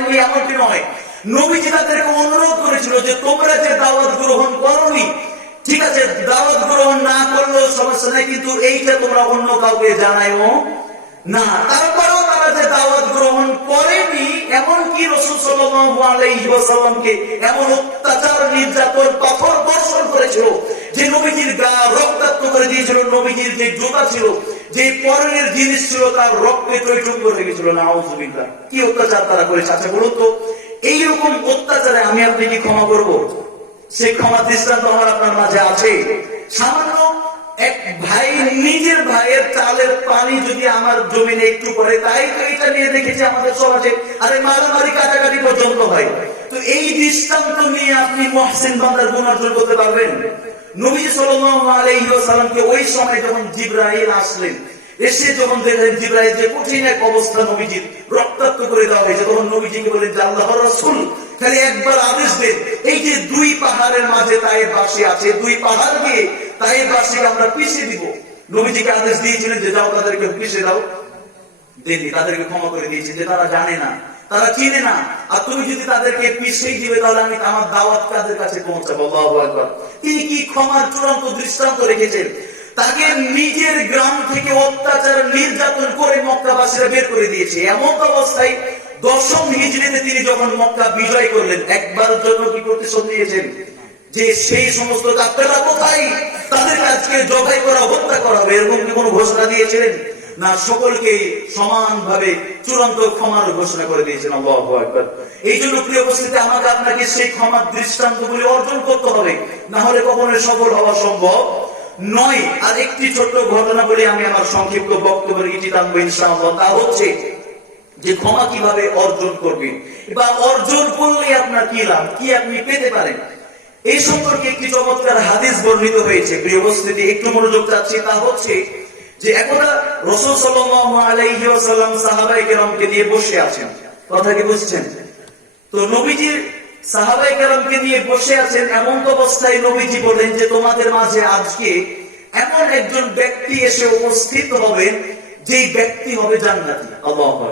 করেননি এমনটি নয়। নবীজি তাদেরকে অনুরোধ করেছিল যে তোমরা যে দাওয়াত গ্রহণ করনি, ঠিক আছে, দাওয়াত গ্রহণ না করলেও সমস্যা নাই কিন্তু এইটা তোমরা অন্য কাউকে জানাইও না। তারপরেও তারা যে দাওয়াত গ্রহণ করেনি, এমনকি রসুল ওয়াসাল্লামকে এমন অত্যাচার, নির্যাতন পাথর বর্ষণ করেছিল যে নবীজির গা রক্তাক্ত করে দিয়েছিল, নবীজির যে জুতা ছিল যে পরনের জিনিস ছিল তার রক্তে টইটুম্ব হয়ে গেছিল না কি অত্যাচার তারা করেছে? আচ্ছা বলুন তো, এইরকম অত্যাচারে আমি আপনি কি ক্ষমা করব? সেই ক্ষমা দৃষ্টান্ত আমার আপনার মাঝে আছে। সামান্য এক ভাই, নিজের ভাইয়ের চালের পানি যদি আমার জমিনে একটু পড়ে, তাই তো এটা নিয়ে দেখেছি আমাদের সমাজে। আরে মারামারি, কাটাকাটি পর্যন্ত হয়। তো এই দৃষ্টান্ত নিয়ে আপনি মহসিন বান্দার গুণ অর্জন করতে পারবেন? নবী ওই সময় যখন আসলেন, এসে যখন দেখলেন যে কঠিন এক অবস্থা রক্তাক্ত করে দেওয়া হয়েছে, তখন নবীজিকে বলেন যে আল্লাহর রাসূল খালি একবার আদেশ দেন, এই যে দুই পাহাড়ের মাঝে তাই বাসী আছে, দুই পাহাড় দিয়ে তাই বাসীকে আমরা পিছিয়ে দিব। নবীজিকে আদেশ দিয়েছিলেন যে যাও তাদেরকে পিছিয়ে দাও। দেননি, তাদেরকে ক্ষমা করে দিয়েছে যে তারা জানে না। তারা চিনে না। আর তুমি যদি তাদেরকে পিছিয়ে দিবে, তাহলে আমি আমার দাওয়াত তাদের কাছে পৌঁছাবো? আল্লাহু আকবার। তিনি কি ক্ষমার চূড়ান্ত দৃষ্টান্ত রেখেছেন? তাকে নিজের গ্রাম থেকে অত্যাচার, নির্যাতন করে মক্কাবাসীরা বের করে দিয়েছে। এমন অবস্থায় দশম হিজড়িতে তিনি যখন মক্কা বিজয় করলেন, একবার জন্য কি প্রতিশোধ নিয়েছেন? যে সেই সমস্ত যাত্রারা কোথায়? তাদের আজকে জবাই করা, হত্যা করা হবে, এরকম কি কোনো ঘোষণা দিয়েছিলেন? না সকলকে সমানভাবে চূড়ান্ত ক্ষমার ঘোষণা করে দিয়েছেন আল্লাহু আকবার। এই জন্য প্রিয় উপস্থিতি, আমাকে আপনাকে সেই ক্ষমার দৃষ্টান্তগুলি অর্জন করতে হবে, না হলে কখনোই সফল হওয়া সম্ভব নয়। আর একটি ছোট্ট ঘটনা বলে আমি আমার সংক্ষিপ্ত বক্তব্যের ইতি টানবো ইনশাআল্লাহ। তা হচ্ছে যে ক্ষমা কীভাবে অর্জন করবেন বা অর্জন করলে আপনার কি লাভ, কি আপনি পেতে পারেন? এই সম্পর্কে একটি চমৎকার হাদিস বর্ণিত হয়েছে। প্রিয় উপস্থিতি, একটু মনোযোগ চাচ্ছি, তা হচ্ছে যে একদা রসুল ওয়াসাল্লাম সাহাবায়ে কেরামকে নিয়ে বসে আছেন। কথা কি বুঝছেন? তো নবীজির সাহাবায়ে কেরামকে নিয়ে বসে আছেন এমন অবস্থায় নবীজি বলেন যে তোমাদের মাঝে আজকে এমন একজন ব্যক্তি এসে উপস্থিত হবেন যেই ব্যক্তি হবে জান্নাতি। আল্লাহু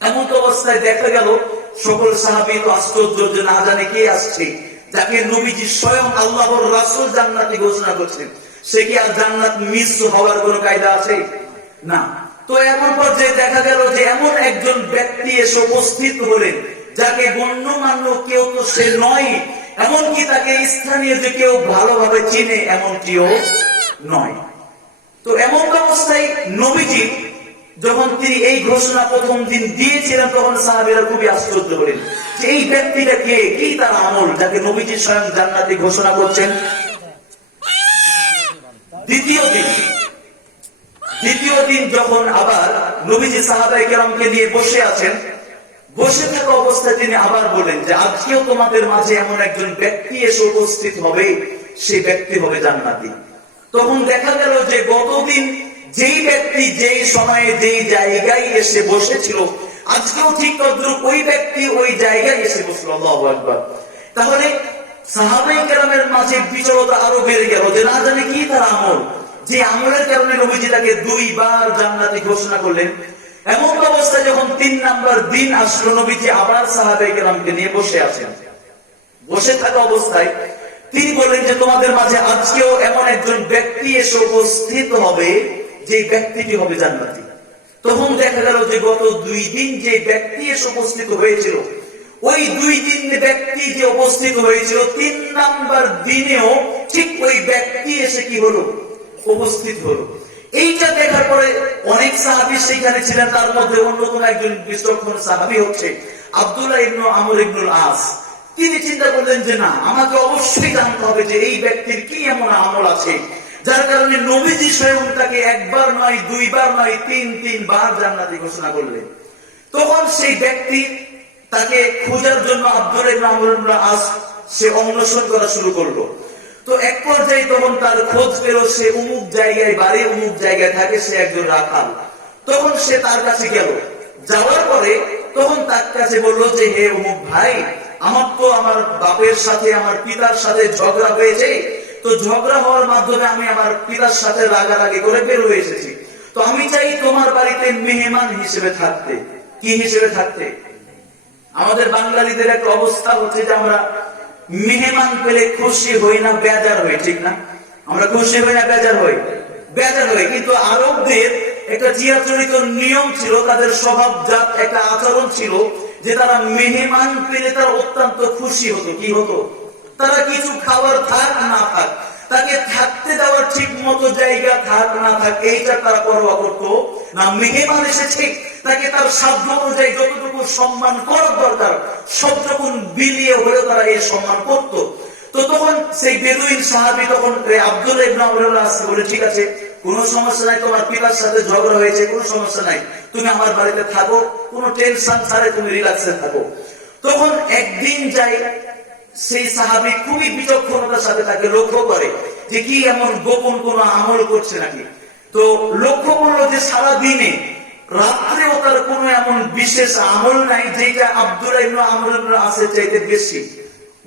এমন অবস্থায় দেখা গেল, সকল সাহাবি তো আশ্চর্য যে না জানে কে আসছে, যাকে নবীজি স্বয়ং আল্লাহর রাসূল জান্নাতি ঘোষণা করছেন। সে কি আর জান্নাত মিস হওয়ার কোনো কায়দা আছে? না। তো এমন পর্যায়ে দেখা গেল যে এমন একজন ব্যক্তি এসে উপস্থিত হলেন, যাকে গণ্যমান্য কেউ তো সে নয়, এমনকি তাকে স্থানীয় যে কেউ ভালোভাবে চিনে, এমনটিও নয়। তো এমন অবস্থায় নবীজি যখন তিনি এই ঘোষণা প্রথম দিন দিয়েছিলেন, তখন সাহাবীরা খুবই আশ্চর্য হলেন যে এই ব্যক্তিটা কে? কি তার আমল? যাকে নবীজি স্বয়ং জান্নাতি ঘোষণা করছেন? দ্বিতীয় দিন। দ্বিতীয় দিন যখন আবার নবীজি সাহাবাই কেরামকে নিয়ে বসে আছেন, বসে থাকা অবস্থায় তিনি আবার বলেন যে, আজকেও তোমাদের মাঝে এমন একজন ব্যক্তি এসে উপস্থিত হবে ব্যক্তি হবে জান্নাতি। তখন দেখা গেল যে, গতদিন যেই ব্যক্তি যেই সময়ে যেই জায়গায় এসে বসেছিল, আজকেও ঠিক তদ্রুপ ওই ব্যক্তি ওই জায়গায় এসে বসল তাহলে সাহাবাই কেরামের মাঝে বিচলতা আরও বেড়ে গেল যে না জানে কি তার আমল। যে আমলের কারণে নবীজি তাকে দুইবার জান্নাতি ঘোষণা করলেন। এমন অবস্থায় যখন তিন নাম্বার দিন আসলো, নবীজি আবার সাহাবাই কেরামকে নিয়ে বসে আছেন। বসে থাকা অবস্থায় তিনি বললেন যে, তোমাদের মাঝে আজকেও এমন একজন ব্যক্তি এসে উপস্থিত হবে, যে ব্যক্তিটি হবে জান্নাতি। তখন দেখা গেল যে গত দুই দিন যে ব্যক্তি এসে উপস্থিত হয়েছিল ওই দুই দিন ব্যক্তি যে উপস্থিত হয়েছিল, তিন নাম্বার দিনেও ঠিক ওই ব্যক্তি এসে কি হলো? উপস্থিত হলো। এইটা দেখার পরে অনেক সাহাবি সেখানে ছিলেন, তার মধ্যে অন্যতম একজন বিচক্ষণ সাহাবি হচ্ছে আব্দুল্লাহ ইবনু আমর ইবনুল আস। তিনি চিন্তা করলেন যে, না, আমাকে অবশ্যই জানতে হবে যে এই ব্যক্তির কি এমন আমল আছে, যার কারণে নবীজি স্বয়ং তাকে একবার নয়, দুইবার নয়, তিন, তিনবার জান্নাতি ঘোষণা করলেন। তখন সেই ব্যক্তি তাকে খোঁজার জন্য আব্দুল ইবনুল আস সে অন্বেষণ করা শুরু করল। তো এক পর্যায়ে তখন তার খোঁজ পেল, সে উমুক জায়গায়, বাড়ি উমুক জায়গায় থাকে, সে একজন রাখাল। তখন সে তার কাছে গেল। যাওয়ার পরে তখন তার কাছে বলল যে, হে উমুক ভাই, আমার তো আমার বাপের সাথে, আমার পিতার সাথে ঝগড়া হয়েছে। তো ঝগড়া হওয়ার মাধ্যমে আমি আমার পিতার সাথে রাগারাগি করে বের হয়ে এসেছি। তো আমি চাই তোমার বাড়িতে মেহমান হিসেবে থাকতে। কি হিসেবে থাকতে? আমাদের বাঙালিদের একটা অবস্থা হচ্ছে যে আমরা মেহমান পেলে খুশি হই না, বেজার হই, ঠিক না? আমরা খুশি হই না, বেজার হই? বেজার হই। কিন্তু আরবদের একটা চিরাচরিত নিয়ম ছিল, তাদের স্বভাবজাত একটা আচরণ ছিল যে তারা মেহমান পেলে তারা অত্যন্ত খুশি হতো। কি হতো? তারা কিছু খাবার থাক না থাক, তাকে থাকতে দেওয়ার ঠিক মতো জায়গা থাক না থাক, এইটা তারা পরোয়া করতো। না মেহমান এসেছে তাকে তার সাধ্য অনুযায়ী যতটুকু সম্মান করার দরকার, সবটুকুন বিলিয়ে হলেও তারা এই সম্মান করত। তো তখন সেই বেদুইন সাহাবি তখন আব্দুল ইবনে বলে, ঠিক আছে, কোনো সমস্যা নাই, তোমার পিতার সাথে ঝগড়া হয়েছে, কোনো সমস্যা নাই। তুমি আমার বাড়িতে থাকো, কোনো টেনশন ছাড়াই তুমি রিল্যাক্সে থাকো। তখন একদিন যাই, সেই সাহাবি খুবই বিচক্ষণতার সাথে তাকে লক্ষ্য করে যে কি এমন গোপন কোন আমল করছে নাকি। তো লক্ষ্য করল যে সারা দিনে রাত্রেও তার কোন এমন বিশেষ আমল নাই যেটা আব্দুল আমর ইবনে চাইতে বেশি।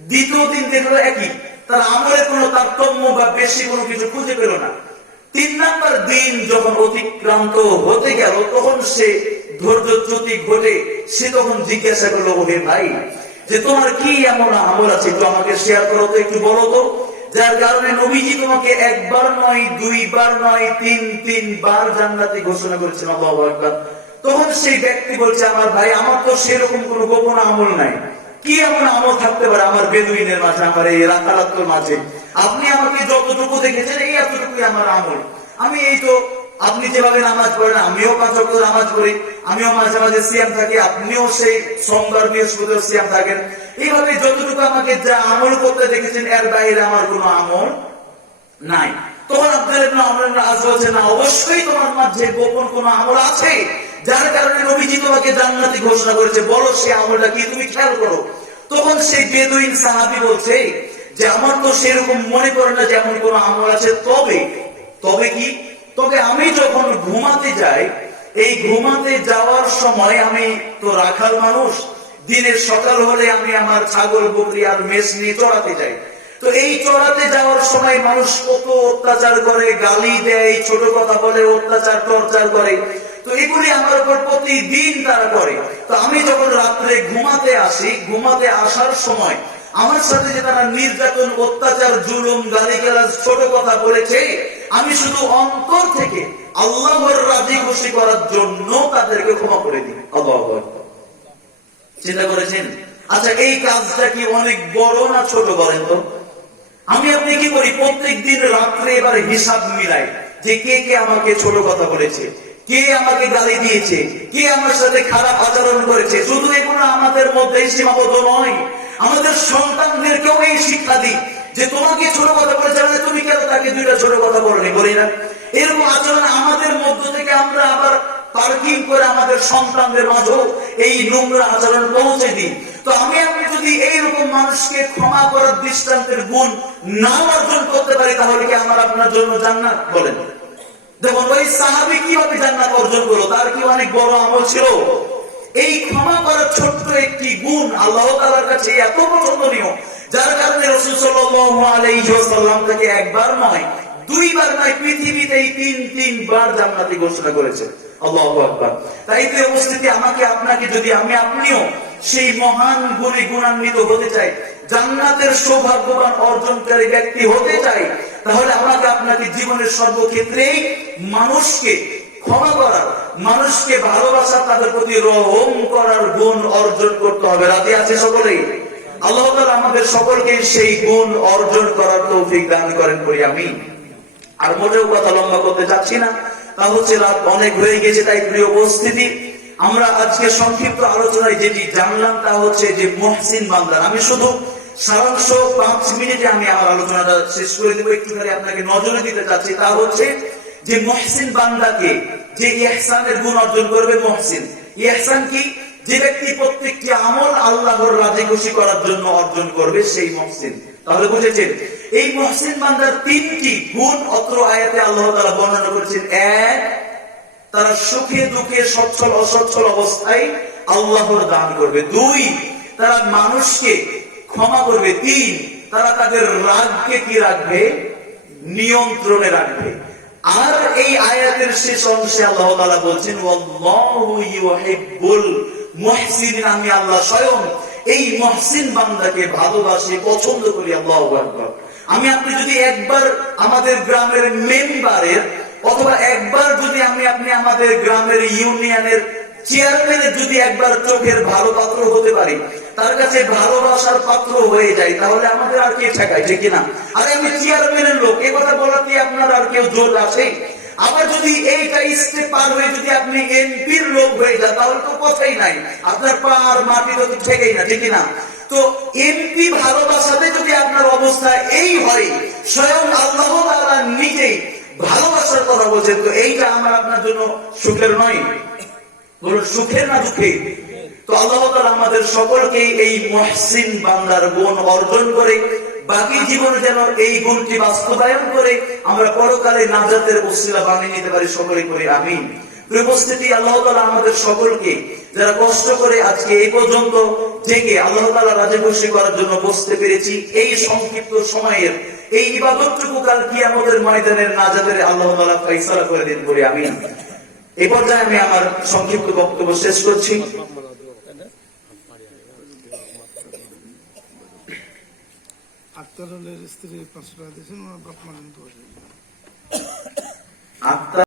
দ্বিতীয় দিন দেখল একই, তার আমলের কোনো তারতম্য বা বেশি কোনো কিছু খুঁজে পেল না। তিন নাম্বার দিন যখন অতিক্রান্ত হতে গেল, তখন সে ধৈর্যচ্যুতি ঘটে, সে তখন জিজ্ঞাসা করল, ওহে ভাই, যে তোমার কি এমন আমল আছে একটু আমাকে শেয়ার করো তো, একটু বলো তো। যার কারণে নবীজি তোমাকে একবার নয়, দুইবার নয়, তিন, তিনবার জান্নাতি ঘোষণা করেছেন, আল্লাহ আকবার। তখন সেই ব্যক্তি বলছে, আমার ভাই, আমার তো সেরকম কোনো গোপন আমল নাই। কি এমন আমল থাকতে পারে আমার বেদুইনের মাঝে, আমার এই রাতারাত্মর মাঝে? আপনি আমাকে যতটুকু দেখেছেন, এই এতটুকুই আমার আমল। আমি এই তো আপনি যেভাবে নামাজ পড়েন, আমিও পাঁচ ওয়াক্ত নামাজ পড়ি, আমিও মাঝে মাঝে সিয়াম থাকি, আপনিও সেই সোমবার বৃহস্পতিও সিয়াম থাকেন। এইভাবে যতটুকু আমাকে যা আমল করতে দেখেছেন, এর বাইরে আমার কোনো আমল নাই। তখন আপনার আস বলছে, না, অবশ্যই তোমার মাঝে গোপন কোন আমল আছে, যার কারণে নবীজি তোমাকে জান্নাতি ঘোষণা করেছে। বলো, সে আমলটা কি তুমি খেয়াল করো? তখন সেই বেদুইন সাহাবি বলছে, যে আমার তো সেরকম মনে করে না যে এমন কোন আমল আছে। তবে তবে কি? তবে আমি যখন ঘুমাতে যাই, এই ঘুমাতে যাওয়ার সময় আমি তো রাখাল মানুষ, দিনের সকাল হলে আমি আমার ছাগল, বকরি আর মেষ নিয়ে চড়াতে যাই। তো এই চড়াতে যাওয়ার সময় মানুষ কত অত্যাচার করে, গালি দেয়, ছোট কথা বলে, অত্যাচার, টর্চার করে। তো এগুলি আমার উপর প্রতিদিন তারা করে। তো আমি যখন রাত্রে ঘুমাতে আসি, ঘুমাতে আসার সময় আমার সাথে যে তারা নির্যাতন, অত্যাচার, জুলুম গালি গালাজ ছোট কথা বলেছে, আমি শুধু অন্তর থেকে আল্লাহর রাজি খুশি করার জন্য তাদেরকে ক্ষমা করে দিই। আল্লাহ চিন্তা করেছেন? আচ্ছা এই কাজটা কি অনেক বড় না ছোট বলেন তো? আমি আপনি কি করি? প্রত্যেক দিন রাত্রে এবার হিসাব মিলাই যে কে কে আমাকে ছোট কথা বলেছে, কে আমাকে গালি দিয়েছে, কে আমার সাথে খারাপ আচরণ করেছে। শুধু এগুলো আমাদের মধ্যে সীমাবদ্ধ নয়। আমাদের সন্তানদেরকেও এই শিক্ষা দিই যে তোমাকে ছোট কথা বলেছে মানে তুমি কেন তাকে দুইটা ছোট কথা বলনি? বলি না। এরকম আচরণ আমাদের মধ্য থেকে আমরা আবার পার্কিং করে আমাদের সন্তানদের মাঝেও এই নোংরা আচরণ পৌঁছে দিই। তো আমি আপনি যদি এইরকম মানুষকে ক্ষমা করার দৃষ্টান্তের গুণ না অর্জন করতে পারি, তাহলে কি আমার আপনার জন্য জান্নাত বলেন? দেখুন, ওই সাহাবি কীভাবে জান্নাত অর্জন করল? তার কি অনেক বড় আমল ছিল? এই ক্ষমা করার ছোট্ট একটি গুণ আল্লাহ তালার কাছে এত পছন্দনীয় যার কারণে রসুল ওয়াসাল্লাম থেকে একবার নয়, দুইবার নয়, পৃথিবীতে এই তিন, তিনবার জান্নাতি ঘোষণা করেছে। আল্লাহু আকবার। তাই তো আমাকে, আপনাকে, যদি আমি আপনিও সেই মহান গুণে গুণান্বিত হতে চাই, জান্নাতের সৌভাগ্যবান অর্জনকারী ব্যক্তি হতে চাই, তাহলে আমাকে আপনাকে জীবনের সর্বক্ষেত্রেই মানুষকে ক্ষমা করার মানুষকে ভালোবাসা, তাদের প্রতি রহম করার গুণ অর্জন করতে হবে। রাতে আছে সকলেই? আল্লাহ তাআলা আমাদের সকলকে সেই গুণ অর্জন করার তৌফিক দান করেন করি আমি আর মোটেও কথা লম্বা করতে চাচ্ছি না। তা হচ্ছে রাত অনেক হয়ে গেছে, তাই প্রিয় উপস্থিতি, আমরা আজকে সংক্ষিপ্ত আলোচনায় যেটি জানলাম তা হচ্ছে যে মহসিন বান্দার। আমি শুধু সারাংশ পাঁচ মিনিটে আমি আমার আলোচনাটা শেষ করে দেবো। একটুখানি আপনাকে নজরে দিতে চাচ্ছি। তা হচ্ছে যে মহসিন বান্দাকে, যে ইহসানের গুণ অর্জন করবে মহসিন। ইহসান কি? যে ব্যক্তি প্রত্যেকটি আমল আল্লাহর রাজি খুশি করার জন্য অর্জন করবে, সেই মহসিন। তাহলে বুঝেছেন? এই মহসিন বান্দার তিনটি গুণ অত্র আয়াতে আল্লাহ তাআলা বর্ণনা করেছেন। এক, তারা সুখে দুঃখে সচ্ছল অসচ্ছল অবস্থায় আল্লাহর দান করবে। দুই, তারা মানুষকে ক্ষমা করবে। তিন, তারা তাদের রাগকে কি রাখবে? নিয়ন্ত্রণে রাখবে। আর এই আয়াতের শেষ অংশে আল্লাহ তাআলা বলছেন, ওয়াল্লাহু আমি আল্লাহ স্বয়ং এই মহসিন বান্দাকে ভালোবাসি, পছন্দ করি, আল্লাহ আকবার। আমি আপনি যদি একবার আমাদের গ্রামের মেম্বারের অথবা একবার যদি আমি আপনি আমাদের গ্রামের ইউনিয়নের চেয়ারম্যানের যদি একবার চোখের ভালো পাত্র হতে পারি, তার কাছে ভালোবাসার পাত্র হয়ে যায়, তাহলে আমাদের আর কে ঠেকায়, ঠিক না আরে আমি চেয়ারম্যানের লোক, এ কথা বলাতে আপনার আর কেউ জোর আছে? আবার যদি এইটা স্টেপ পার হয়ে যদি আপনি এমপির লোক হয়ে যান, তাহলে তো কথাই নাই। আপনার পা আর মাটি তো ঠেকেই না, ঠিক না তো এমপি ভালোবাসাতে যদি আপনার অবস্থা এই হয়, স্বয়ং আল্লাহ তাআলা নিজেই ভালোবাসার কথা বলছেন, তো এইটা আমার আপনার জন্য সুখের নয়। আমাদের সকলকে এই মহসিন বান্দার গুণ অর্জন করে, বাকি জীবন যেন এই গুণটি বাস্তবায়ন করে, আমরা পরকালে নাজাতের বানিয়ে নিতে পারি সকলে করে উপস্থিতি, আল্লাহ তাআলা আমাদের সকলকে যারা কষ্ট করে আজকে এই পর্যন্ত জেগে আল্লাহ খুশি করার জন্য বসতে পেরেছি, এই সংক্ষিপ্ত সময়ের, এই ইবাদতটুকু কাল কিয়ামতের ময়দানের নাজাতের আল্লাহ ফয়সালা করে দিন করে আমিন। এ পর্যায়ে আমি আমার সংক্ষিপ্ত বক্তব্য শেষ করছি। আক্তার স্ত্রী পাঁচশো টাকা দিয়েছেন বাপ মা কিন্তু আত্মা